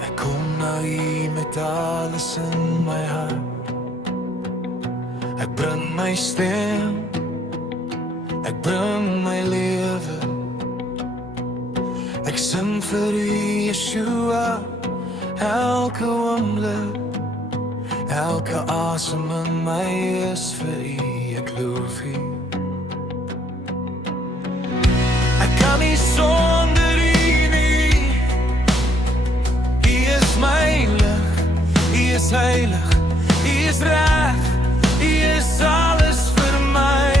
Ek kom nou hier met alles in my hart. Ek bring my stem, ek bring my lewe. Ek sing vir U, Yeshua, elke oomblik. Elke asem in my is vir U, ek loof U. Ek kan nie sonder U nie. U is my lig, U is heilig, U is reg, U is alles vir my.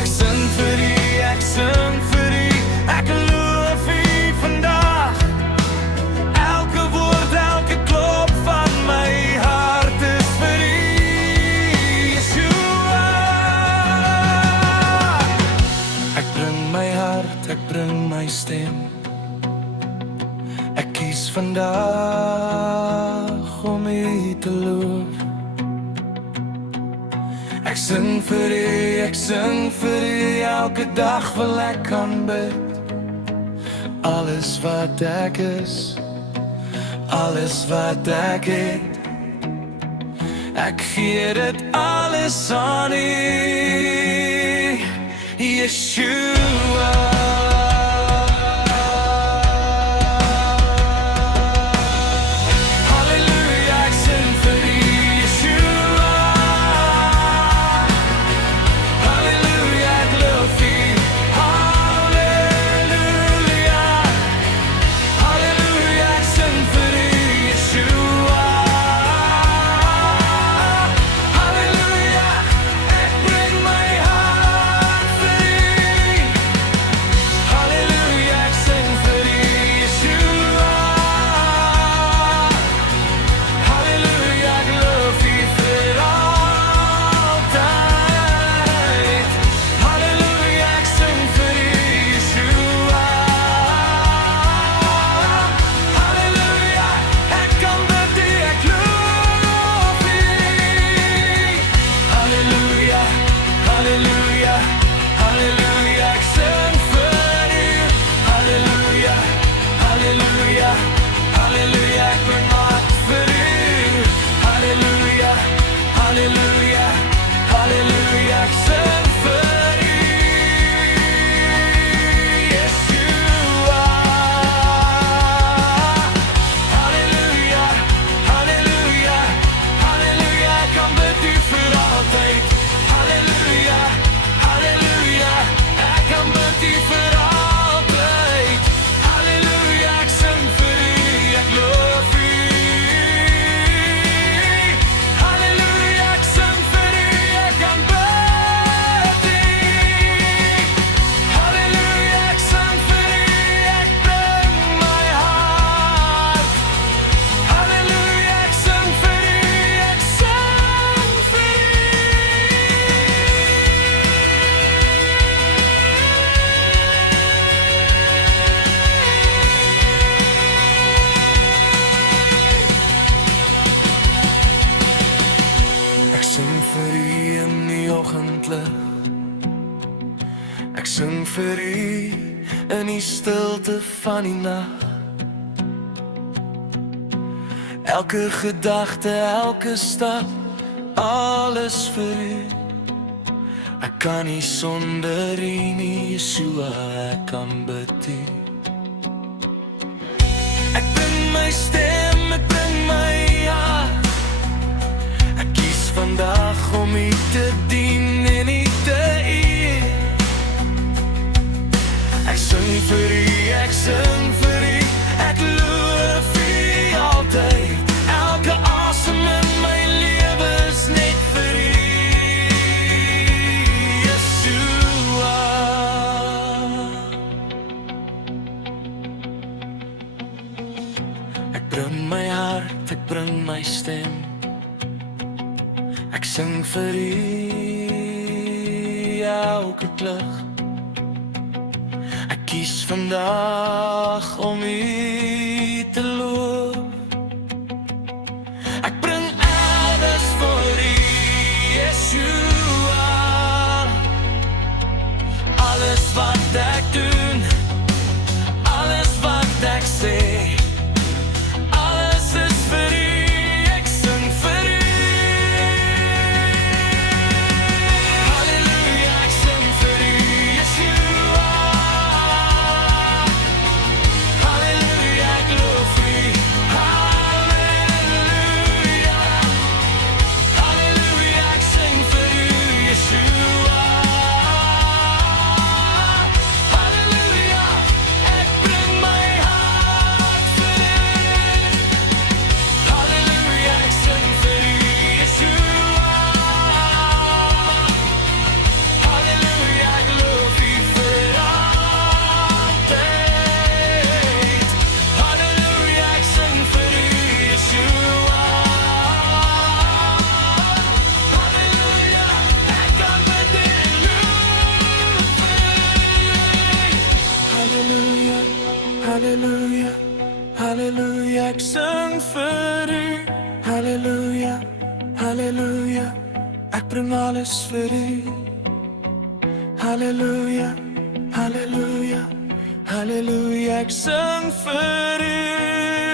Ek sing vir U, ek sing vir U, ek loof U vandag. Elke woord, elke klop van my hart is vir U, Yeshua. Ek bring my hart, ek bring my stem. Ek kies vandag om U te loof. Ek sing vir U, ek sing vir U, elke dag wil ek kan bid. Alles wat ek is, alles wat ek het, ek gee dit alles aan U, Yeshua. Ek sing vir U in die stilte van die nag. Elke gedagte, elke stap, alles vir U. Ek kan nie sonder U nie, Yeshua, ek kan bid U. Ek bring my stem, ek bring my hart. Ek kies vandag om U te dien en U te eer. Ek sing vir U, ek sing vir U, ek loof U altyd. Elke asem in my lewe is net vir U, Yeshua. Ek bring my hart, ek bring my stem. Ek sing vir U elke klug. Ek kies vandag om U te loof. Ek bring alles vir U, Yeshua. Alles wat ek doen, alles wat ek bring alles vir U. Halleluja, halleluja, halleluja, ek sing vir U.